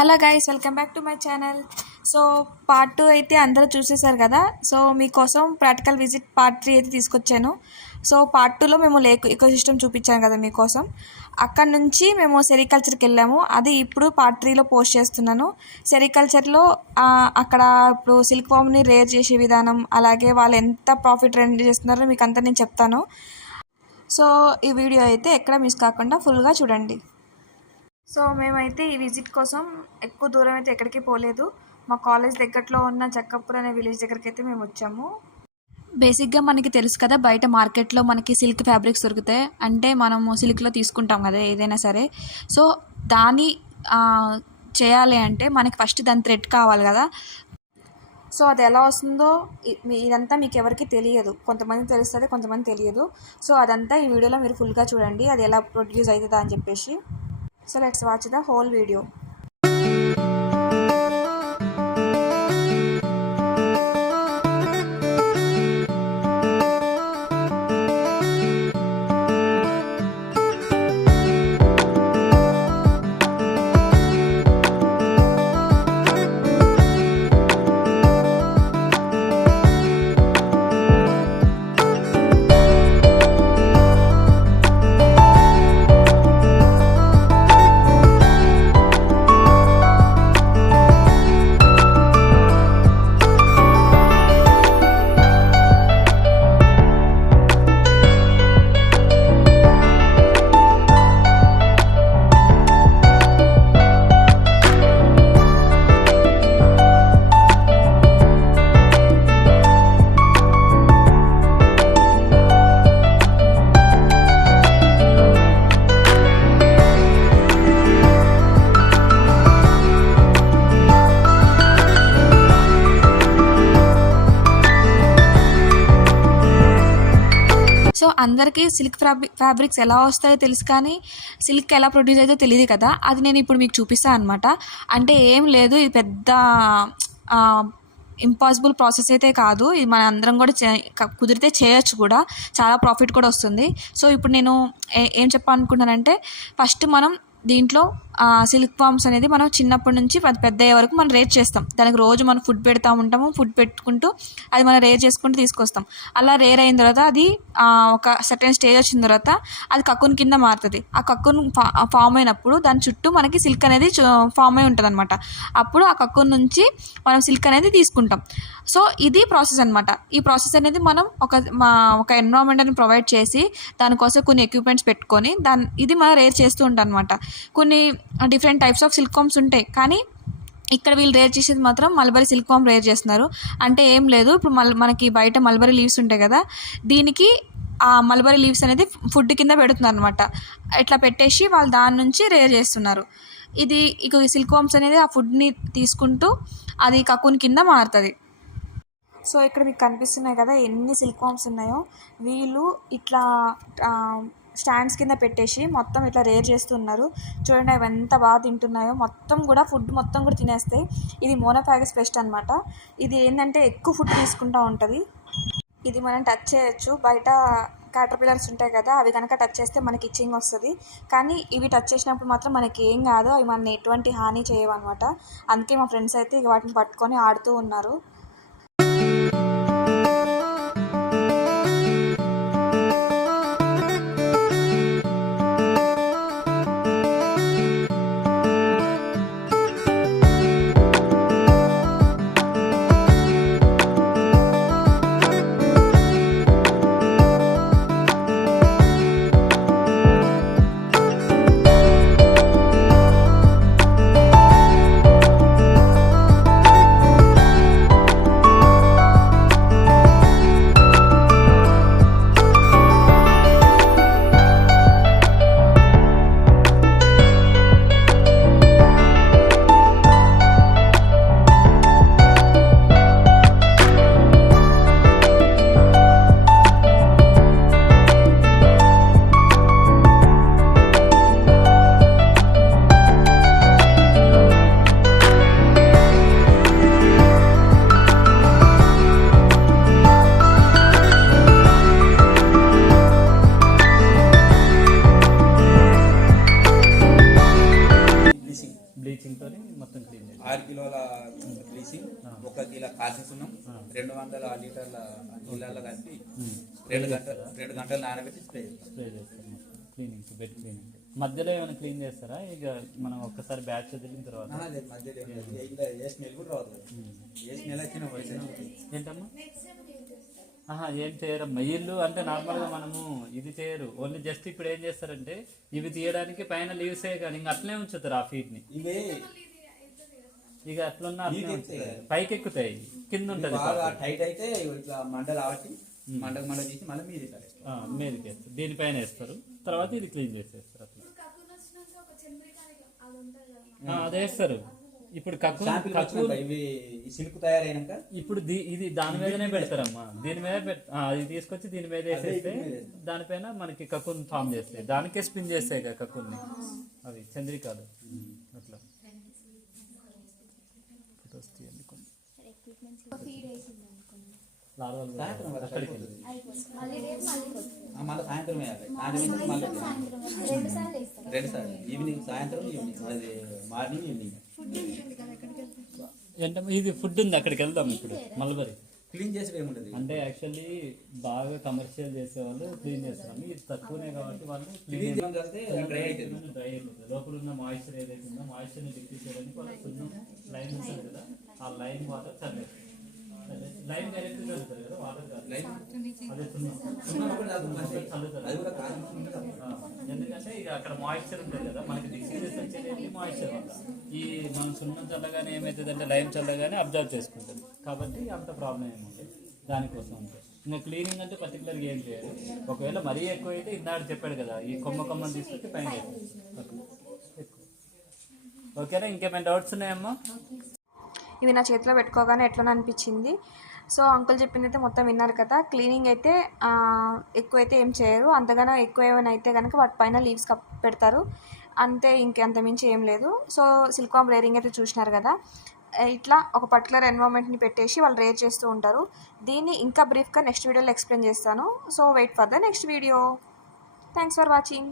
Hello guys, welcome back to my channel. So part 2 అయితే అందరూ చూసేశారు కదా. సో మీకోసం ప్రాక్టికల్ విజిట్ పార్ట్ 3 అయితే తీసుకొచ్చాను. సో పార్ట్ 2లో మేము లేక్ ఎకోసిస్టమ్ చూపించాను కదా మీకోసం. అక్కడ నుంచి మేము సెరికల్చర్కి వెళ్ళాము. అది ఇప్పుడు పార్ట్ 3లో పోస్ట్ చేస్తున్నాను. సెరికల్చర్లో అక్కడ ఇప్పుడు సిల్క్ వామ్ని రేర్ చేసే విధానం, అలాగే వాళ్ళు ఎంత ప్రాఫిట్ రెండ్ చేస్తున్నారో మీకు అంతా నేను చెప్తాను. సో ఈ వీడియో అయితే ఎక్కడ మిస్ కాకుండా ఫుల్గా చూడండి. సో మేమైతే ఈ విజిట్ కోసం ఎక్కువ దూరం అయితే ఎక్కడికి పోలేదు. మా కాలేజ్ దగ్గరలో ఉన్న జక్కపూర్ అనే విలేజ్ దగ్గరికి అయితే మేము వచ్చాము. బేసిక్గా మనకి తెలుసు కదా, బయట మార్కెట్లో మనకి సిల్క్ ఫ్యాబ్రిక్స్ దొరుకుతాయి. అంటే మనము సిల్క్లో తీసుకుంటాం కదా ఏదైనా సరే. సో దాన్ని చేయాలి అంటే మనకి ఫస్ట్ దాని థ్రెడ్ కావాలి కదా. సో అది ఎలా వస్తుందో ఇదంతా మీకు ఎవరికి తెలియదు. కొంతమంది తెలుస్తుంది, కొంతమంది తెలియదు. సో అదంతా ఈ వీడియోలో మీరు ఫుల్గా చూడండి, అది ఎలా ప్రొడ్యూస్ అవుతుందా అని చెప్పేసి. So let's watch the whole video. So అందరికీ సిల్క్ ఫ్యాబ్రిక్స్ ఎలా వస్తాయో తెలుసు, కానీ సిల్క్ ఎలా ప్రొడ్యూస్ అయితే తెలియదు కదా. అది నేను ఇప్పుడు మీకు చూపిస్తాను అనమాట. అంటే ఏం లేదు, ఇది పెద్ద ఇంపాసిబుల్ ప్రాసెస్ అయితే కాదు. ఇది మన అందరం కూడా కుదిరితే చేయొచ్చు కూడా, చాలా ప్రాఫిట్ కూడా వస్తుంది. సో ఇప్పుడు నేను ఏం చెప్పాలనుకుంటున్నానంటే, ఫస్ట్ మనం దీంట్లో సిల్క్ వామ్స్ అనేది మనం చిన్నప్పటి నుంచి పెద్ద అయ్యే వరకు మనం రేర్ చేస్తాం. దానికి రోజు మనం ఫుడ్ పెడతా ఉంటాము. ఫుడ్ పెట్టుకుంటూ అది మనం రేర్ చేసుకుంటూ తీసుకొస్తాం. అలా రేర్ అయిన తర్వాత అది ఒక సర్టెన్ స్టేజ్ వచ్చిన తర్వాత అది కక్కున్ కింద మారుతుంది. ఆ కక్కున్ ఫామ్ అయినప్పుడు దాని చుట్టూ మనకి సిల్క్ అనేది ఫామ్ అయి ఉంటుంది అనమాట. అప్పుడు ఆ కక్కున్ నుంచి మనం సిల్క్ అనేది తీసుకుంటాం. సో ఇది ప్రాసెస్ అనమాట. ఈ ప్రాసెస్ అనేది మనం ఒక ఎన్విరాన్మెంట్ని ప్రొవైడ్ చేసి దానికోసం కొన్ని ఎక్విప్మెంట్స్ పెట్టుకొని ఇది మనం రేర్ చేస్తూ ఉంటాం అనమాట. కొన్ని different types of silk worms ఉంటాయి, కానీ ఇక్కడ వీళ్ళు రేర్ చేసేది మాత్రం మల్బరీ సిల్క్ వామ్ రేర్ చేస్తున్నారు. అంటే ఏం లేదు, ఇప్పుడు మనకి బయట మల్బరీ లీవ్స్ ఉంటాయి కదా, దీనికి ఆ మల్బరీ లీవ్స్ అనేది ఫుడ్ కింద పెడుతున్నారు అనమాట. ఇట్లా పెట్టేసి వాళ్ళు దాని నుంచి రేర్ చేస్తున్నారు. ఇక సిల్క్ వామ్స్ అనేది ఆ ఫుడ్ని తీసుకుంటూ అది కక్కున్ కింద మారుతుంది. సో ఇక్కడ మీకు కనిపిస్తున్నాయి కదా ఎన్ని సిల్క్ వామ్స్ ఉన్నాయో. వీళ్ళు ఇట్లా స్టాండ్స్ కింద పెట్టేసి మొత్తం ఇట్లా రేర్ చేస్తున్నారు. చూడండి అవి ఎంత బాగా తింటున్నాయో. మొత్తం కూడా ఫుడ్ మొత్తం కూడా తినేస్తాయి. ఇది మోనోఫాగస్ పెస్ట్ అనమాట. ఇది ఏంటంటే ఎక్కువ ఫుడ్ తీసుకుంటూ ఉంటుంది. ఇది మనం టచ్ చేయొచ్చు. బయట క్యాటర్పిల్లర్స్ ఉంటాయి కదా, అవి కనుక టచ్ చేస్తే మనకి ఇచ్చింగ్ వస్తుంది. కానీ ఇవి టచ్ చేసినప్పుడు మాత్రం మనకి ఏం కాదు, అవి మన ఎటువంటి హాని చేయవన్నమాట. అందుకే మా ఫ్రెండ్స్ అయితే వాటిని పట్టుకొని ఆడుతూ ఉన్నారు. లీటర్ల నీళ్ళల్లో కలిపి 2 గంటలు నానబెట్టి స్ప్రే చేస్తారు క్లీనింగ్, బెడ్ క్లీనింగ్. మధ్యలో ఏమైనా క్లీన్ చేస్తారా? ఇక మనం ఒక్కసారి బ్యాచ్ వదిలిన తర్వాత ఏ స్మెల్ కూడా రాదు. ఏ స్మెల్ వచ్చినా వయసు ఏంటమ్మా? ఏం చేయరమ్మా వీళ్ళు. అంటే నార్మల్గా మనము ఇది చేయరు, ఓన్లీ జస్ట్ ఇప్పుడు ఏం చేస్తారంటే ఇవి తీయడానికి పైన లీవ్స్ కానీ ఇంకా అట్లనే ఉంచుతారు ఆ ఫీడ్ని. ఇవే ఇక అట్లున్నా పైకి ఎక్కుతాయి, కింద ఉంటుంది టైట్ అయితే ఇట్లా మండలు ఆవట్టి మండ తీసి మళ్ళీ మీదకి వేస్తారు, దీనిపైన వేస్తారు, తర్వాత ఇది క్లీన్ చేసేస్తారు. అట్లా అదే వేస్తారు. ఇప్పుడు సిల్క్ తయారైనాక ఇప్పుడు ఇది దాని మీదనే పెడతారమ్మా. దీని మీద ఇది తీసుకొచ్చి దీని మీద వేసేస్తే దానిపైన మనకి కక్కుని ఫామ్ చేస్తాయి. దానికే స్పిన్ చేస్తాయి కదా కక్కుని, అవి చంద్రికాలు. అట్లా ఫొటోస్ తీయండి కొన్ని. అక్కడికి మళ్ళీ సాయంత్రం వేయాలి. 2 సార్లు ఈవినింగ్, సాయంత్రం ఈవినింగ్, అది మార్నింగ్ ఈవినింగ్. ఏంటమ్మా ఇది ఫుడ్ ఉంది, అక్కడికి వెళ్దాం ఇప్పుడు. మల్బరీ క్లీన్ చేసి ఏముంటుంది అంటే యాక్చువల్లీ బాగా కమర్షియల్ చేసేవాళ్ళు క్లీన్ చేస్తాము. ఇది తక్కువనే కాబట్టి వాళ్ళు క్లీన్ డ్రై అవుతుంది. డ్రై అయిపోతుంది. లోపల ఉన్న మాయిశ్చర్ ఏదైతే ఉందో మాయిశ్చర్ని డిక్రీజ్ చేయడానికి వాళ్ళు కొంచెం లైన్ ఉంటుంది కదా, ఆ లైన్ వాటర్ చల్లేది. లైన్ డైరెక్ట్ చల్లుతారు కదా, వాటర్ అదే ఎందుకంటే ఇక అక్కడ మాయిశ్చర్ ఉంటుంది కదా, మనకి డిసీజెస్ వచ్చేది మాయిశ్చర్ వల్ల. ఈ మనం సున్నం చల్లగానే ఏమవుతుంది అంటే లైమ్ చల్లగానే అబ్జర్వ్ చేసుకుంటుంది, కాబట్టి అంత ప్రాబ్లం ఏముంటుంది దానికోసం. అంటే ఇంకా క్లీనింగ్ అంటే పర్టికులర్గా ఏం చేయాలి. ఒకవేళ మరీ ఎక్కువ అయితే ఇందాక చెప్పాడు కదా, ఈ కొమ్మని తీసుకొచ్చి పైన ఎక్కువ. ఓకేనా? ఇంకేమైనా డౌట్స్ ఉన్నాయమ్మా? ఇవి నా చేతిలో పెట్టుకోగానే ఎట్లా అనిపించింది. సో అంకుల్ చెప్పింది అయితే మొత్తం విన్నారు కదా. క్లీనింగ్ అయితే ఎక్కువైతే ఏం చేయరు, అంతగానో ఎక్కువ ఏమైనా అయితే కనుక వాటి పైన లీవ్స్ పెడతారు అంతే, ఇంకంత మించి ఏం లేదు. సో సిల్క్వామ్ రేరింగ్ అయితే చూసినారు కదా, ఇట్లా ఒక పర్టికులర్ ఎన్వైరన్మెంట్ని పెట్టేసి వాళ్ళు రేర్ చేస్తూ ఉంటారు. దీన్ని ఇంకా బ్రీఫ్గా నెక్స్ట్ వీడియోలో ఎక్స్ప్లెయిన్ చేస్తాను. So wait for the next video. Thanks for watching.